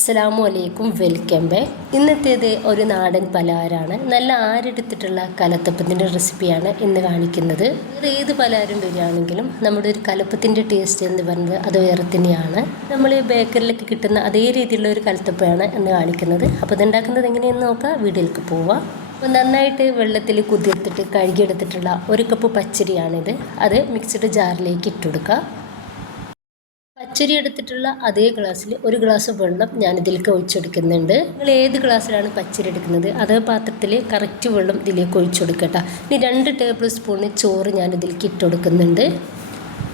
അസ്സലാമു അലൈക്കും, welcome back. ഇന്നത്തേത് ഒരു നാടൻ പലഹാരമാണ്. നല്ല ആരെടുത്തിട്ടുള്ള കലത്തപ്പത്തിൻ്റെ റെസിപ്പിയാണ് ഇന്ന് കാണിക്കുന്നത്. ഏത് പലഹാരം വരികയാണെങ്കിലും നമ്മുടെ ഒരു കലപ്പത്തിൻ്റെ ടേസ്റ്റ് എന്ന് പറയുന്നത് അത് വേറെ തന്നെയാണ്. നമ്മൾ ബേക്കറിലൊക്കെ കിട്ടുന്ന അതേ രീതിയിലുള്ള ഒരു കലത്തപ്പമാണ് എന്ന് കാണിക്കുന്നത്. അപ്പോൾ ഇതുണ്ടാക്കുന്നത് എങ്ങനെയെന്ന് നോക്കാം, വീഡിയോയിലേക്ക് പോവാം. അപ്പോൾ നന്നായിട്ട് വെള്ളത്തിൽ കുതിർത്തിട്ട് കഴുകിയെടുത്തിട്ടുള്ള 1 കപ്പ് പച്ചരിയാണിത്. അത് മിക്സിഡ് ജാറിലേക്ക് ഇട്ടുകൊടുക്കുക. പച്ചരി എടുത്തിട്ടുള്ള അതേ ഗ്ലാസ്സിൽ 1 ഗ്ലാസ് വെള്ളം ഞാനിതിലേക്ക് ഒഴിച്ചെടുക്കുന്നുണ്ട്. നിങ്ങൾ ഏത് ഗ്ലാസ്സിലാണ് പച്ചരി എടുക്കുന്നത് അതേ പാത്രത്തിൽ കറക്റ്റ് വെള്ളം ഇതിലേക്ക് ഒഴിച്ചെടുക്കട്ടോ. ഇനി 2 ടേബിൾ സ്പൂൺ ചോറ് ഞാനിതിലേക്ക് ഇട്ടുകൊടുക്കുന്നുണ്ട്.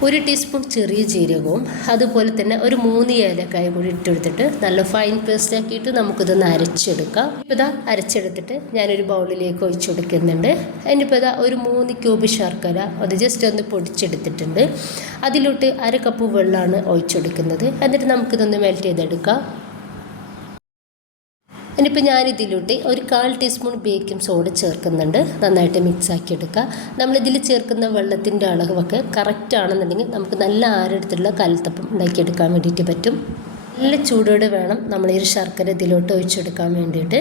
1 ടീസ്പൂൺ ചെറിയ ജീരകവും അതുപോലെ തന്നെ ഒരു 3 ഏലക്കായ കൂടി ഇട്ടെടുത്തിട്ട് നല്ല ഫൈൻ പേസ്റ്റ് ആക്കിയിട്ട് നമുക്കിതൊന്ന് അരച്ചെടുക്കാം. ഇപ്പോൾ ഇതാ അരച്ചെടുത്തിട്ട് ഞാനൊരു ബൗളിലേക്ക് ഒഴിച്ചു കൊടുക്കുന്നുണ്ട്. അതിനിപ്പോൾ ഇതാ ഒരു 3 ക്യൂബ് ശർക്കര അത് ജസ്റ്റ് ഒന്ന് പൊടിച്ചെടുത്തിട്ടുണ്ട്. അതിലോട്ട് 1 കപ്പ് വെള്ളമാണ് ഒഴിച്ചെടുക്കുന്നത്. എന്നിട്ട് നമുക്കിതൊന്ന് മെൽറ്റ് ചെയ്തെടുക്കാം. ഇനിയിപ്പോൾ ഞാനിതിലോട്ട് ഒരു 1/4 ടീസ്പൂൺ ബേക്കിംഗ് സോഡ ചേർക്കുന്നുണ്ട്. നന്നായിട്ട് മിക്സ് ആക്കി എടുക്കുക. നമ്മളിതിൽ ചേർക്കുന്ന വെള്ളത്തിൻ്റെ അളവൊക്കെ കറക്റ്റ് ആണെന്നുണ്ടെങ്കിൽ നമുക്ക് നല്ല ആരെടുത്തുള്ള കലത്തപ്പം ഉണ്ടാക്കിയെടുക്കാൻ വേണ്ടിയിട്ട് പറ്റും. നല്ല ചൂടോടെ വേണം നമ്മൾ ഈ ശർക്കര ഇതിലോട്ട് ഒഴിച്ചെടുക്കാൻ വേണ്ടിയിട്ട്.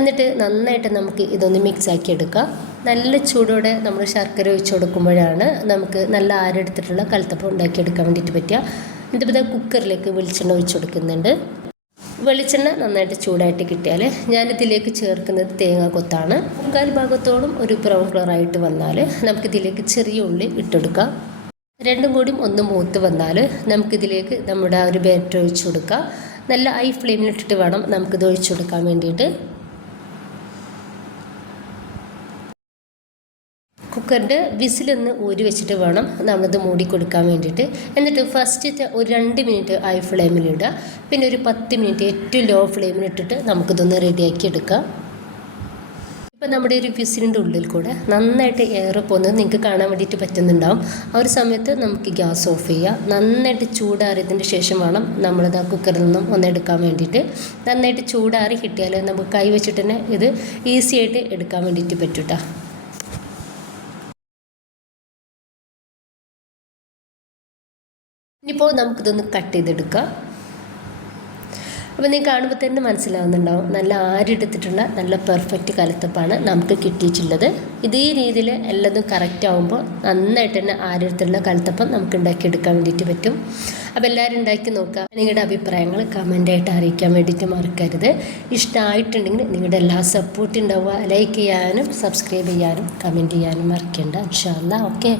എന്നിട്ട് നന്നായിട്ട് നമുക്ക് ഇതൊന്ന് മിക്സ് ആക്കി എടുക്കാം. നല്ല ചൂടോടെ നമ്മൾ ശർക്കര ഒഴിച്ചു കൊടുക്കുമ്പോഴാണ് നമുക്ക് നല്ല ആരെടുത്തിട്ടുള്ള കലത്തപ്പം ഉണ്ടാക്കിയെടുക്കാൻ വേണ്ടിയിട്ട് പറ്റുക. ഇതിപ്പോൾ കുക്കറിലേക്ക് വെളിച്ചെണ്ണ ഒഴിച്ചു കൊടുക്കുന്നുണ്ട്. വെളിച്ചെണ്ണ നന്നായിട്ട് ചൂടായിട്ട് കിട്ടിയാൽ ഞാനിതിലേക്ക് ചേർക്കുന്നത് തേങ്ങ കൊത്താണ്. 1/4 ഭാഗത്തോളം ഒരു ബ്രൗൺ കളറായിട്ട് വന്നാൽ നമുക്കിതിലേക്ക് ചെറിയ ഉള്ളി ഇട്ടെടുക്കാം. രണ്ടും കൂടി ഒന്ന് മൂത്ത് വന്നാൽ നമുക്കിതിലേക്ക് നമ്മുടെ ഒരു ബാറ്റർ ഒഴിച്ചു കൊടുക്കാം. നല്ല ഹൈ ഫ്ലെയിമിലിട്ടിട്ട് വേണം നമുക്കിത് ഒഴിച്ചു കൊടുക്കാൻ വേണ്ടിയിട്ട്. കുക്കറിൻ്റെ വിസിലൊന്ന് ഊരി വെച്ചിട്ട് വേണം നമ്മളിത് മൂടി കൊടുക്കാൻ വേണ്ടിയിട്ട്. എന്നിട്ട് ഫസ്റ്റ് ഒരു 2 മിനിറ്റ് ഹൈ ഫ്ലെയിമിലിടുക. പിന്നെ ഒരു 10 മിനിറ്റ് ഏറ്റവും ലോ ഫ്ലെയിമിലിട്ടിട്ട് നമുക്കിതൊന്ന് റെഡിയാക്കി എടുക്കാം. ഇപ്പം നമ്മുടെ ഒരു വിസിലിൻ്റെ ഉള്ളിൽ കൂടെ നന്നായിട്ട് എയർ പോകുന്നത് നിങ്ങൾക്ക് കാണാൻ വേണ്ടിയിട്ട് പറ്റുന്നുണ്ടാവും. ആ ഒരു സമയത്ത് നമുക്ക് ഗ്യാസ് ഓഫ് ചെയ്യുക. നന്നായിട്ട് ചൂടാറിയതിന് ശേഷം വേണം നമ്മളിത് ആ കുക്കറിൽ നിന്നും ഒന്നെടുക്കാൻ വേണ്ടിയിട്ട്. നന്നായിട്ട് ചൂടാറി കിട്ടിയാൽ നമുക്ക് കൈ വെച്ചിട്ട് തന്നെ ഇത് ഈസി ആയിട്ട് എടുക്കാൻ വേണ്ടിയിട്ട് പറ്റൂട്ടോ. ഇനിയിപ്പോൾ നമുക്കിതൊന്ന് കട്ട് ചെയ്തെടുക്കാം. അപ്പോൾ നിങ്ങൾ കാണുമ്പോൾ തന്നെ മനസ്സിലാവുന്നുണ്ടാവും നല്ല ആരെടുത്തിട്ടുള്ള നല്ല പെർഫെക്റ്റ് കലത്തപ്പാണ് നമുക്ക് കിട്ടിയിട്ടുള്ളത്. ഇതേ രീതിയിൽ എല്ലാതും കറക്റ്റ് ആകുമ്പോൾ നന്നായിട്ട് തന്നെ ആരെടുത്തുള്ള കലത്തപ്പം നമുക്ക് ഉണ്ടാക്കിയെടുക്കാൻ വേണ്ടിയിട്ട് പറ്റും. അപ്പോൾ എല്ലാവരും ഉണ്ടാക്കി നോക്കുക. നിങ്ങളുടെ അഭിപ്രായങ്ങൾ കമൻ്റായിട്ട് അറിയിക്കാൻ വേണ്ടിയിട്ട് മറക്കരുത്. ഇഷ്ടമായിട്ടുണ്ടെങ്കിൽ നിങ്ങളുടെ എല്ലാ സപ്പോർട്ട് ഉണ്ടാവുക. ലൈക്ക് ചെയ്യാനും സബ്സ്ക്രൈബ് ചെയ്യാനും കമൻറ്റ് ചെയ്യാനും മറക്കേണ്ട. ഇൻഷാ അല്ലാഹ്. ഓക്കെ.